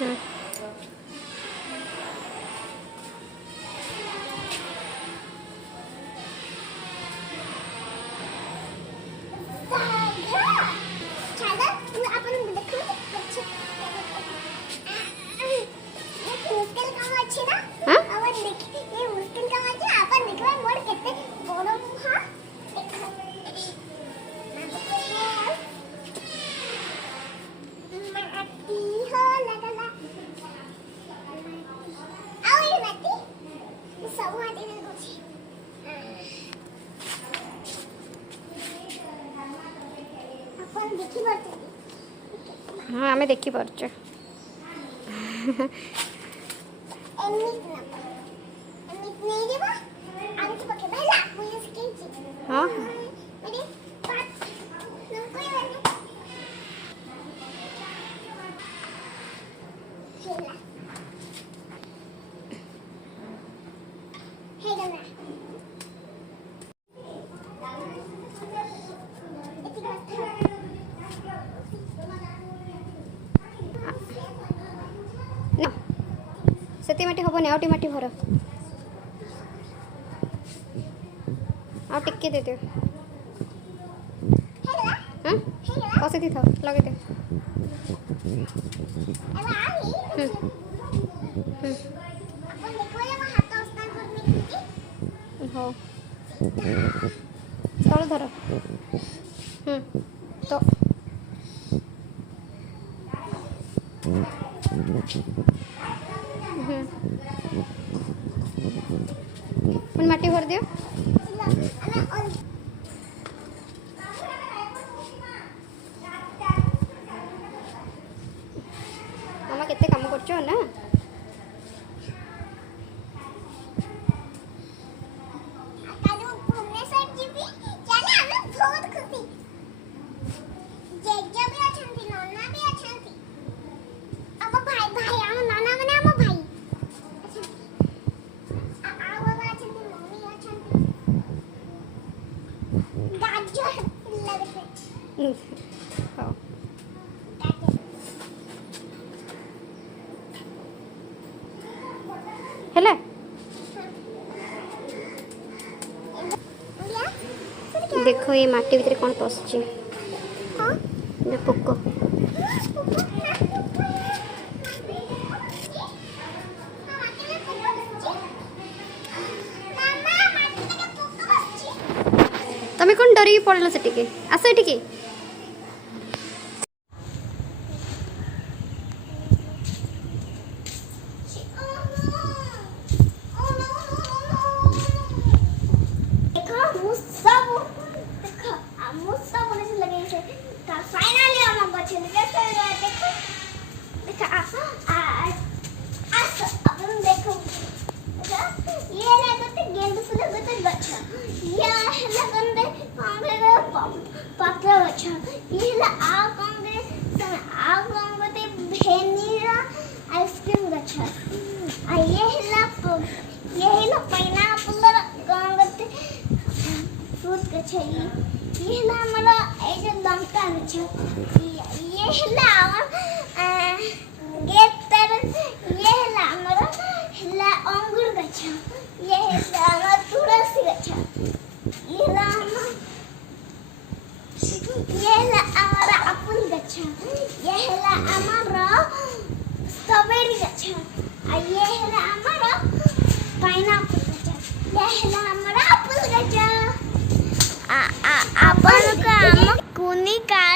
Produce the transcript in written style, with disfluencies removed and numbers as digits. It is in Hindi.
हम्म। हाँ आमे देखी पार्छ हाँ सेती माटी हबनी आउटी माटी भर आ टिके दे दियो हाँ कसे दी था लगे दे हो तल धर तो माटी भर दियो मामा केते काम करछो ना हेले देखो ये माटी भीतर कौन पसुची ये पोको तमें कौन डरी पड़ल से आस एटिके आइसक्रीम गच्छा ये पाइनएप्पल गंगते फ्रूट गच्छा ये हमारा ऐसे लंका गच्छा ये गेट तर ये हमारा अंगूर गच्छा ये हमारा तुलसी गच्छा ये हमारा एप्पल गच्छा ये हमारा स्ट्रॉबेरी गच्छा ये हमारा पाइनएप्पल गच्छा ये हमारा एप्पल गच्छा अपन का कुनी का